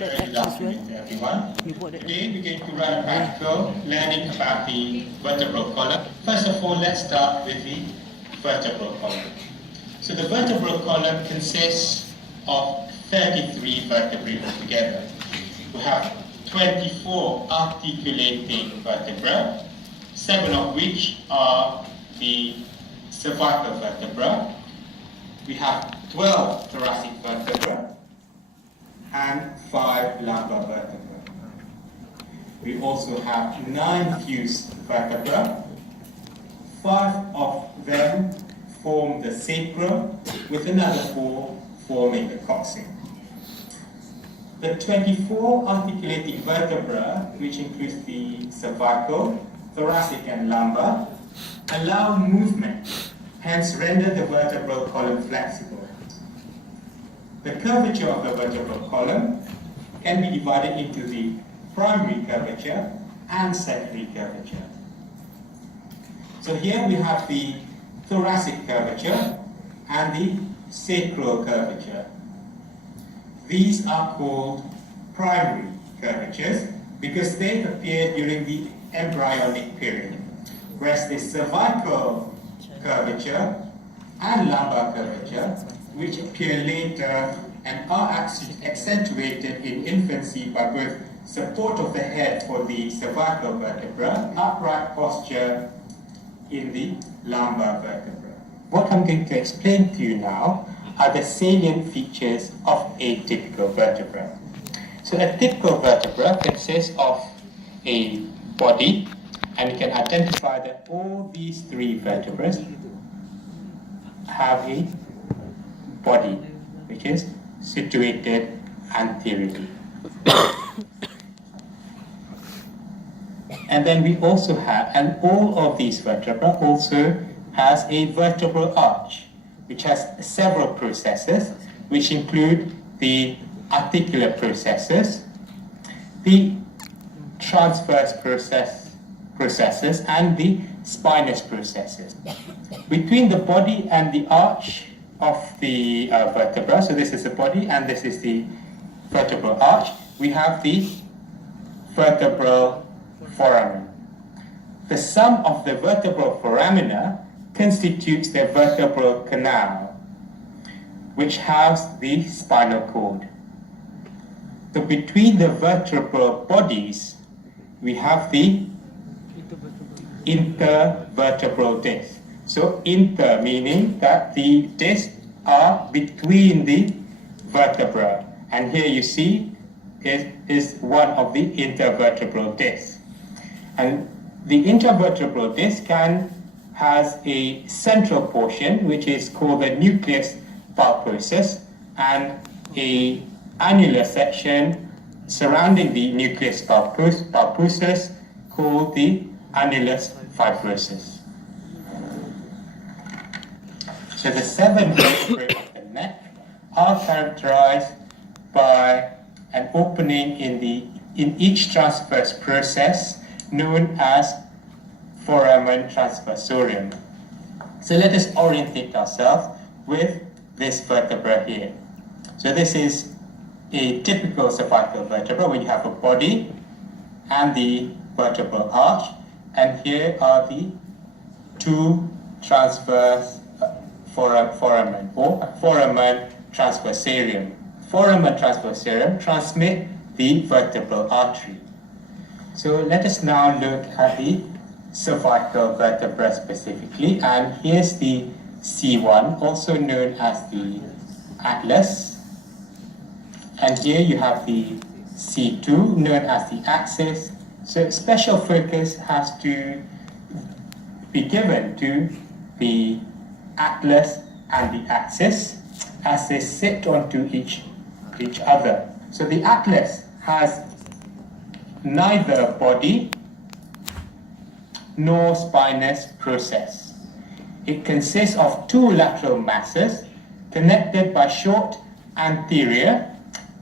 Good afternoon to everyone. Today we're going to run a practical learning about the vertebral column. First of all, let's start with the vertebral column. So the vertebral column consists of 33 vertebrae altogether. We have 24 articulating vertebrae, 7 of which are the cervical vertebra. We have 12 thoracic vertebrae and 5 lumbar vertebrae. We also have 9 fused vertebrae. 5 of them form the sacrum, with another 4 forming the coccyx. The 24 articulating vertebrae, which includes the cervical, thoracic and lumbar, allow movement, hence render the vertebral column flexible. The curvature of the vertebral column can be divided into the primary curvature and secondary curvature. So here we have the thoracic curvature and the sacral curvature. These are called primary curvatures because they appear during the embryonic period, whereas the cervical curvature and lumbar curvature, which appear later and are actually accentuated in infancy by both support of the head for the cervical vertebra, upright posture in the lumbar vertebra. What I'm going to explain to you now are the salient features of a typical vertebra. So a typical vertebra consists of a body, and you can identify that all these 3 vertebrae have a body which is situated anteriorly. And then we also have, and all of these vertebrae also has a vertebral arch, which has several processes, which include the articular processes, the transverse processes, and the spinous processes. Between the body and the arch of the vertebra, so this is the body and this is the vertebral arch, we have the vertebral foramen. The sum of the vertebral foramina constitutes the vertebral canal, which houses the spinal cord. So between the vertebral bodies, we have the intervertebral disc. So inter meaning that the discs are between the vertebra. And here you see it is one of the intervertebral discs. And the intervertebral disc has a central portion which is called the nucleus pulposus and a annular section surrounding the nucleus pulposus called the annulus fibrosus. So the 7 vertebrae of the neck are characterized by an opening in each transverse process known as foramen transversorium. So let us orientate ourselves with this vertebra here. So this is a typical cervical vertebra where you have a body and the vertebral arch, and here are the 2 transverse foramen or foramen transversarium. Foramen transversarium transmit the vertebral artery. So let us now look at the cervical vertebra specifically, and here's the C1, also known as the atlas, and here you have the C2, known as the axis. So special focus has to be given to the atlas and the axis as they sit onto each other. So the atlas has neither body nor spinous process. It consists of 2 lateral masses connected by short anterior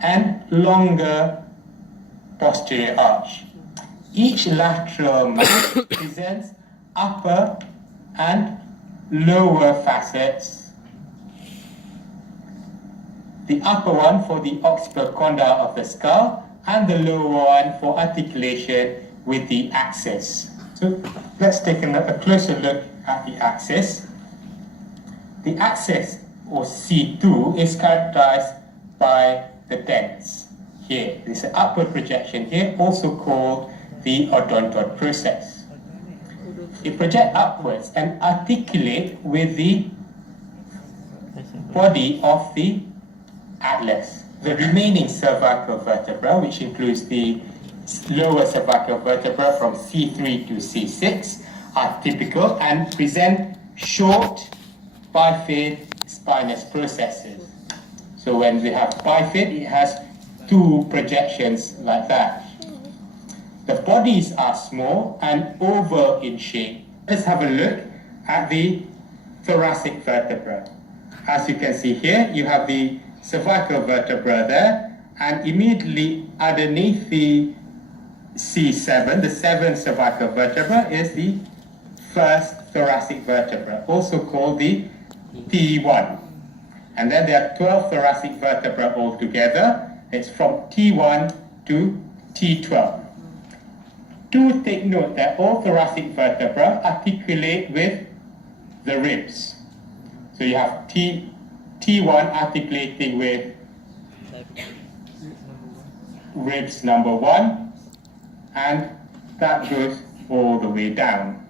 and longer posterior arch. Each lateral mass presents upper and lower facets. the upper one for the occipital condyle of the skull, and the lower one for articulation with the axis. So let's take a closer look at the axis. The axis, or C2, is characterized by the dents here. There's an upward projection here, also called the odontoid process. It projects upwards and articulate with the body of the atlas. The remaining cervical vertebra, which includes the lower cervical vertebra from C3 to C6, are typical and present short bifid spinous processes. So when we have bifid, it has two projections like that. The bodies are small and oval in shape. Let's have a look at the thoracic vertebra. As you can see here, you have the cervical vertebra there, and immediately underneath the C7, the seventh cervical vertebra, is the first thoracic vertebra, also called the T1. And then there are 12 thoracic vertebrae altogether. It's from T1 to T12. Do take note that all thoracic vertebrae articulate with the ribs. So you have T1 articulating with ribs number 1, and that goes all the way down.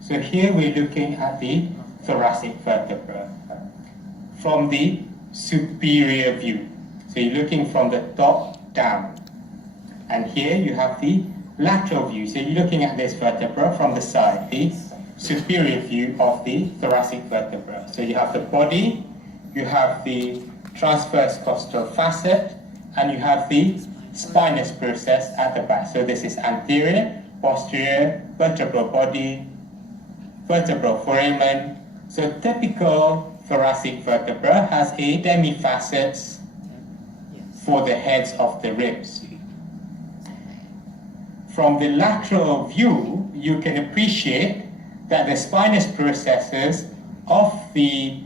So here we're looking at the thoracic vertebra from the superior view. So you're looking from the top down. And here you have the lateral view. So you're looking at this vertebra from the side, the superior view of the thoracic vertebra. So you have the body, you have the transverse costal facet, and you have the spinous process at the back. So this is anterior, posterior, vertebral body, vertebral foramen. So typical thoracic vertebra has a demifacets for the heads of the ribs. From the lateral view, you can appreciate that the spinous processes of the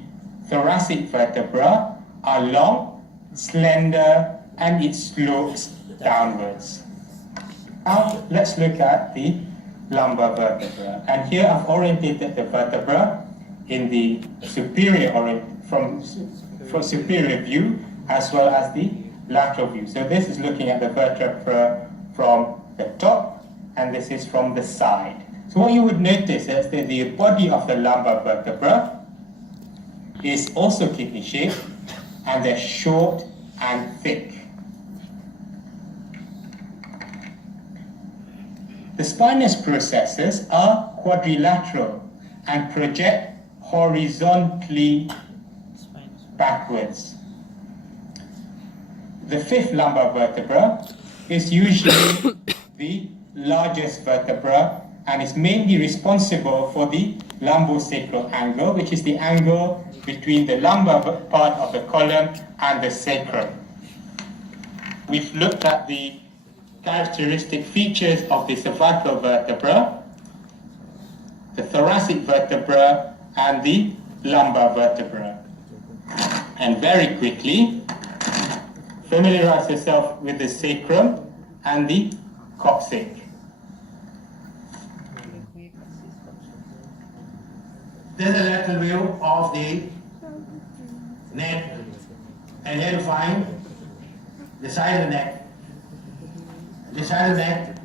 thoracic vertebra are long, slender, and it slopes downwards. Now let's look at the lumbar vertebra. And here I've orientated the vertebra in the superior from superior view as well as the lateral view. So this is looking at the vertebra from the top, and this is from the side. So what you would notice is that the body of the lumbar vertebra is also kidney shaped, and they're short and thick. The spinous processes are quadrilateral and project horizontally backwards. The fifth lumbar vertebra is usually the largest vertebra and is mainly responsible for the lumbosacral angle, which is the angle between the lumbar part of the column and the sacrum. We've looked at the characteristic features of the cervical vertebra, the thoracic vertebra, and the lumbar vertebra. And very quickly, familiarize yourself with the sacrum and the coccyx. This is a lateral view of the neck, and here you find the side of the neck. The side of the neck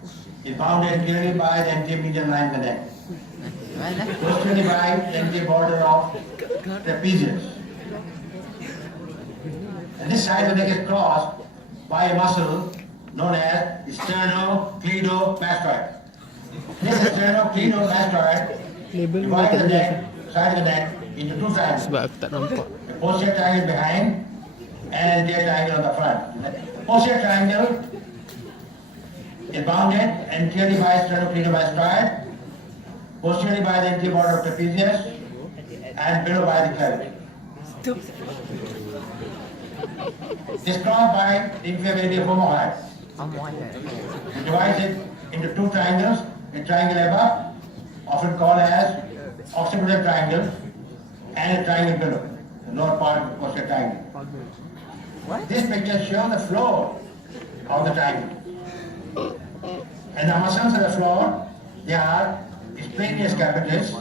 is bounded clearly by the anterior median line of the neck, posteriorly by the anterior border of trapezius. And this side of the neck is crossed by a muscle known as sternocleidomastoid. This sternocleidomastoid divides the neck, side of the neck, into two sides. The posterior triangle behind and the anterior triangle on the front. The posterior triangle is bounded anteriorly by sternocleidomastoid, posteriorly by the anterior border of trapezius, and below by the clavicula. It's crossed by the inferior medial femoral. It divides it into two triangles, a triangle above, often called as occipital triangle, and a triangle below. the lower part of the posterior triangle. This picture shows the floor of the triangle. And the muscles of the floor, they are splenius capitis,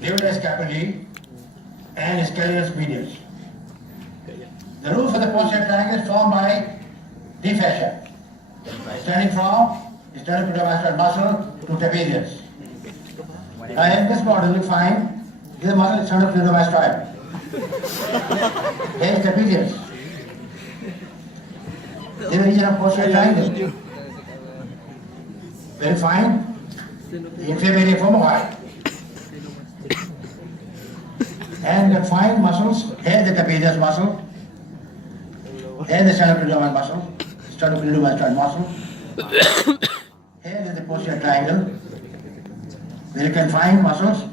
levator scapulae, and scalp medius. The roof of the posterior triangle is formed by the fascia, extending from sternocleidomastoid muscle to trapezius. Now in this model you find this muscle is sternocleidomastoid. Here is trapezius. This is the region of posterior triangle. Very fine. The inferior femoral. And the fine muscles, here is the trapezius muscle. Here is the sternocleidomastoid muscle, sternocleidomastoid muscle. Here is the posterior triangle. Very confined muscles,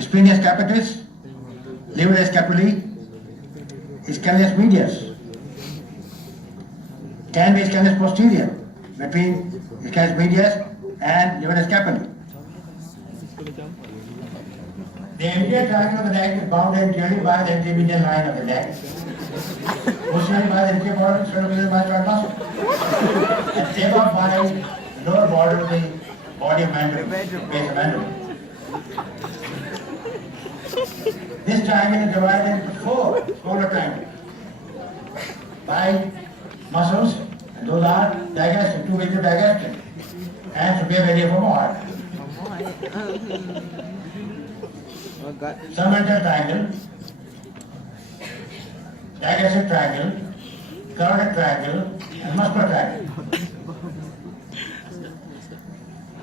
splenius capitis, levator scapulae, scalp medius. Can be scalp posterior between scalp medius and levator scapulae. The anterior triangle of the neck is bounded entirely by the anteromedial line of the neck, posteriorly by the anterior border of the sternocleidomastoid muscle, and tapered by the lower border of the body of mandible, base of mandible. This triangle is divided into four smaller triangles by muscles, and those are digastric, two major digastric, and superior radial femoral. Submental triangle, digastric triangle, carotid triangle, and muscular triangle.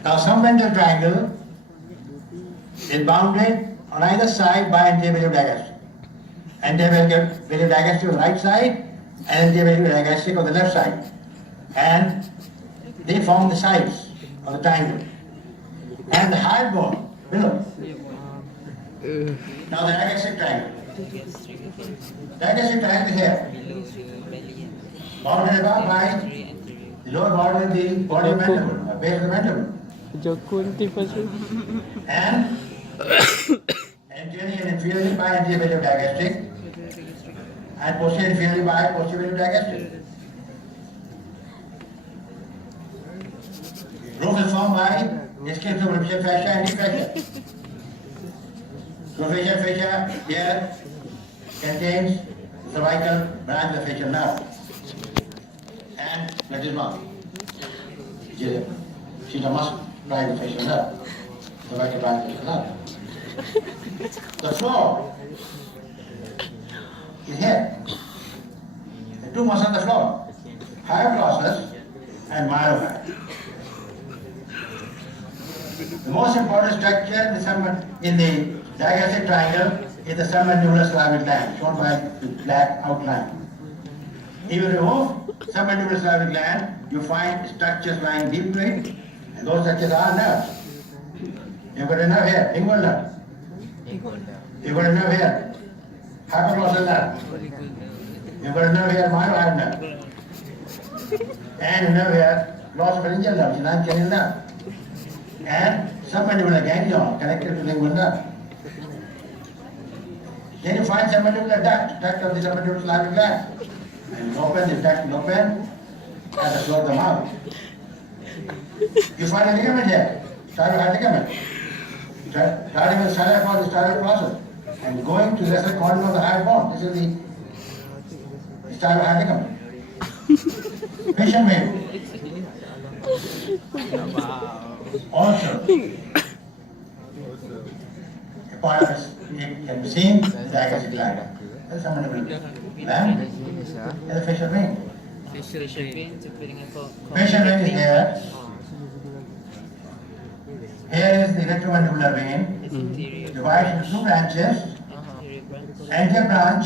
Now, submental triangle is bounded on either side by anterior digastric. Anterior digastric on the right side and anterior digastric on the left side. And they form the sides of the triangle. And the hard bone below. Now the digastric triangle. Digastric triangle is here. Bounded above by the lower border of the body of mandible, base of the mandible. And anterior and inferior by anterior digastric, and posterior inferior by posterior digastric. Roof is formed by scales of superficial fascia and deep fascia. Superficial fascia here contains cervical branch of the facial nerve and that is not. She's a muscle by the facial nerve, cervical branch of the facial nerve. The floor is here. The two muscles on the floor, hypoglossus and myofascia. The most important structure in the digastric triangle is the submandibular salivary gland, shown by the black outline. If you remove submandibular salivary gland, you find structures lying deep to it, and those structures are nerves. You've got a nerve here, lingual nerve. You've got a nerve here, hypoglossal nerve. You've got a nerve here, myofascial nerve. And a nerve here, glossopharyngeal nerve, non-cranial nerve. And submandibular ganglion connected to lingual nerve. Then you find submandibular duct of the submandibular salivary gland. And open the duct will open and the floor of the mouth. You find a ligament here, styloid ligament. Starting with the styloid process, the styloid process, and going to the lesser corner of the high bone. This is the styloid ligament. Facial vein. Also, a part of it can be seen in the digastric triangle. That's submandibular gland and the facial vein. Facial vein is here. Here is the retromandibular vein, divided into two branches. Anterior branch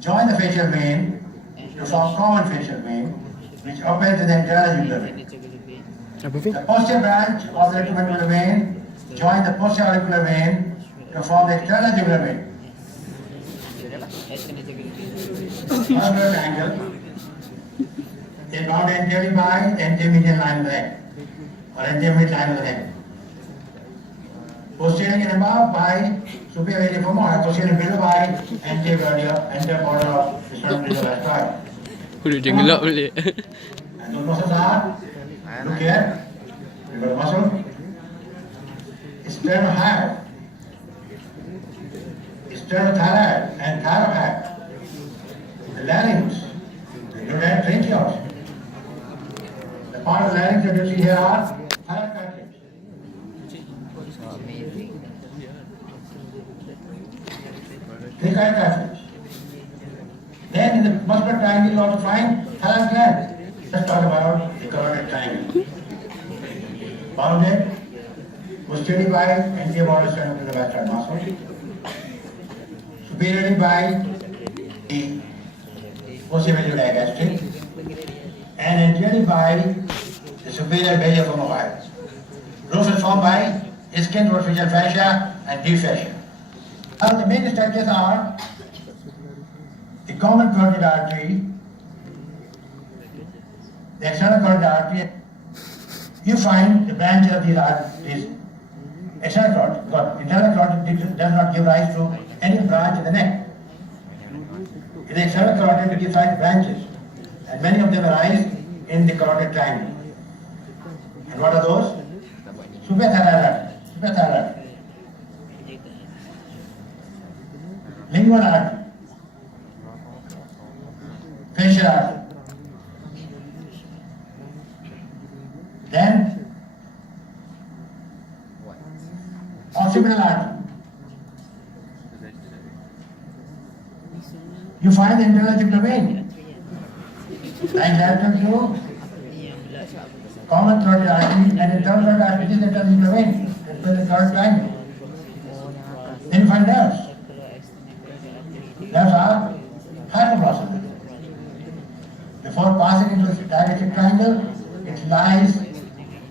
join the facial vein to form common facial vein, which opens in the internal jugular vein. The posterior branch of the retromandibular vein join the posterior auricular vein to form the external jugular vein. Muscular triangle is bounded anteriorly by the anteromedial line of the neck, or anteromedial line of the neck. Posteriorly above by superior femoral, posteriorly below by anterior border of the sternum asteroid. Udah dia gelap balik. And those muscles are, look here, you got a muscle, sternothyroid, sternothyroid and thyroid, the larynx, the tracheostomy. The part of the larynx that you see here are thyroid cartilage. Cricoid cartilage. Then in the muscular triangle you also find thyroid gland. Let's talk about the carotid triangle. Bounded posteriorly by anterior border sternum asteroid muscle, superiorly by the posterior digastric, and anteriorly by the superior basal femoral. Roof is formed by skin, superficial fascia, and deep fascia. Now the main structures are the common carotid artery, the external carotid artery. You find the branches of these arteries, external carotid, because internal carotid does not give rise to any branch in the neck. In the external carotid, it gives rise to branches, and many of them arise in the carotid triangle. And what are those? Suprathyroid artery, lingual artery, facial artery. Then occipital artery. You find the internal jugular vein, like lateral to common carotid artery and internal carotid artery is the internal jugular vein. That's where the carotid triangle. Then you find nerves. Nerves are hypoglossal. Before passing into the digastric triangle, it lies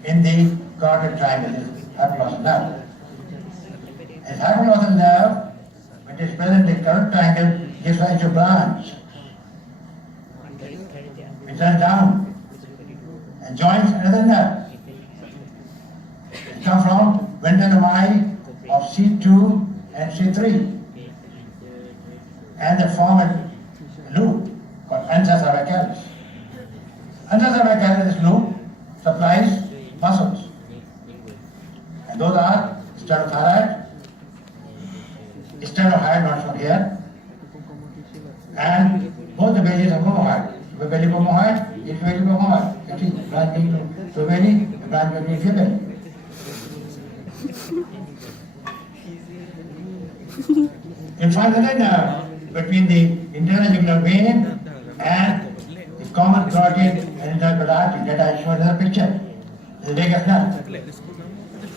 in the carotid triangle, this hypoglossal nerve. This hypoglossal nerve, which is present in the carotid triangle, gives rise to a branch, which runs down and joins another nerve. It comes from ventral lamina of C2 and C3, and they form a loop called ansa cervicalis. Ansa cervicalis, this loop, supplies muscles, and those are sternothyroid, sternocleidomastoid, not shown here, and both the bases of femoral. The belly femoral is belly femoral. It is branching to belly, the branch between female. You find another nerve between the internal jugular vein and the common carotid and internal artery that I showed in the picture. The vagus nerve.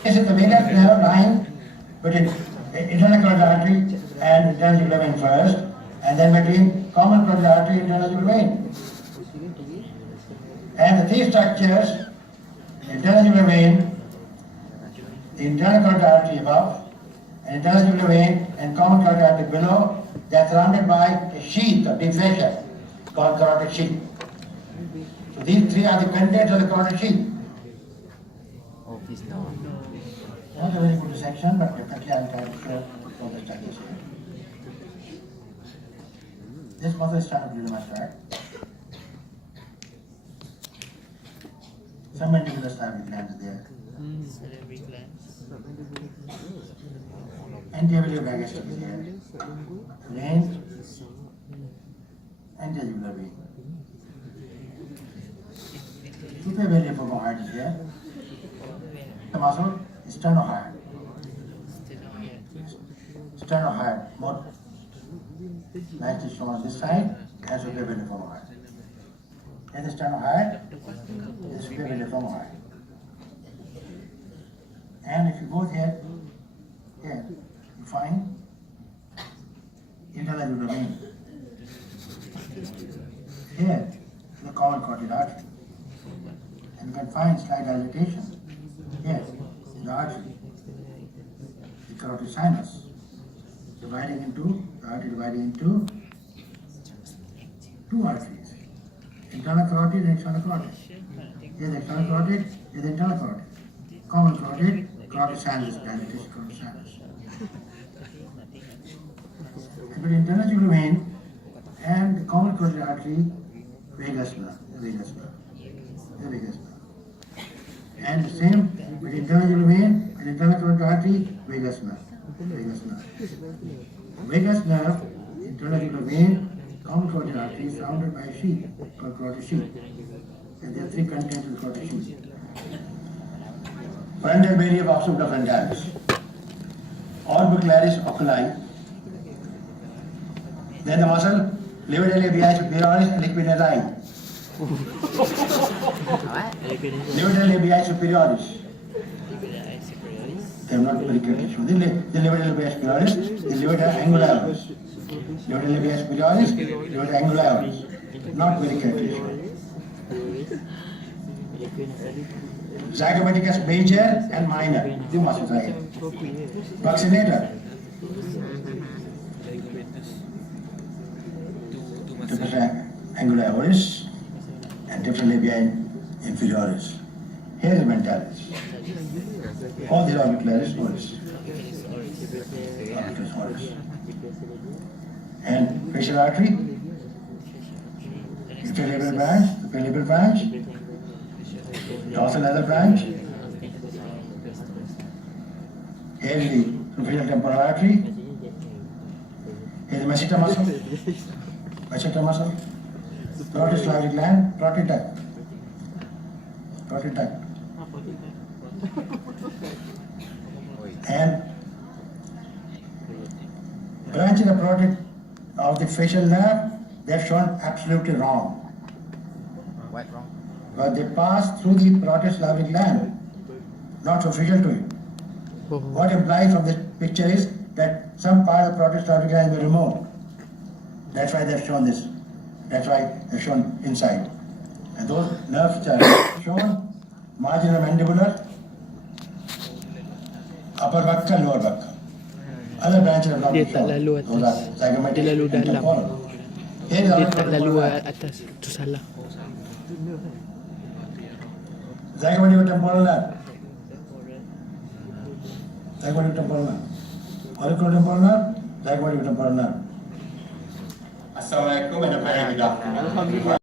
This is the vagus nerve lying between the internal carotid artery and internal jugular vein first, and then between common carotid artery and internal jugular vein. And the three structures, the internal jugular vein, the internal carotid artery above, and internal jugular vein and common carotid artery below, they are surrounded by a sheath of deep fascia called carotid sheath. So these three are the contents of the carotid sheath. Not a very good section, but definitely I will try to show all the structures here. This muscle is sternocleidomastoid. Some mandibular salivary glands there. Anterior digastric is here. Vein, anterior vein. Superior femoral is here. The muscle is sternohyoid. Sternohyoid, more nicely shown on this side, and superior femoral. And the sternohyoid is superior femoral. And if you go here, you find internal jugular vein. Here, the common carotid artery. And you can find slight dilatation. Here, in the artery, the carotid sinus, dividing into two arteries, internal carotid and external carotid. Here the external carotid, here the internal carotid. Common carotid, carotid sinus, dilatation carotid sinus. But internal jugular vein and common carotid artery, vagus nerve. And the same with internal jugular vein and internal carotid artery, vagus nerve. Vagus nerve, internal jugular vein, common carotid artery is surrounded by a sheath called carotid sheath. And there are three contents of the carotid sheath. Frontal barrier of occipital frontalis, orbicularis oculi, then the muscle, levator labii superioris and equinari. Levator labii superioris. They are not very careful. The levator labii superioris, the levator angularis. Levator labii superioris, levator angularis. Not very careful. Zygomaticus major and minor, two muscles are here. Buccinator, different angula oris and different labia inferioris. Here is mentalis. All these orbicularis oris. Orbicularis oris. And facial artery, inferior branch, the palpebral branch, dorsal other branch. Here is the superficial temporal artery. Here is the masseter muscle. Carotid salivary gland, carotid duct. And branches of carotid of the facial nerve, they have shown absolutely wrong. What wrong? But they pass through the carotid salivary gland, not superficial to it. What implies from this picture is that some part of the carotid salivary gland is removed. That's why they've shown this. That's why they've shown inside. And those nerves which are shown, marginal mandibular, upper buccal, lower buccal. Other branches have not Dia been tak shown. lalu Those atas. are zygomatic Dia lalu and dalam. temporal. Here is Dia our tak lalu temporal. atas. Itu salah. Zygomatic temporal nerve. Zygomatic temporal nerve. Auricular temporal nerve, zygomatic temporal nerve. Assalamualaikum and a very good afternoon.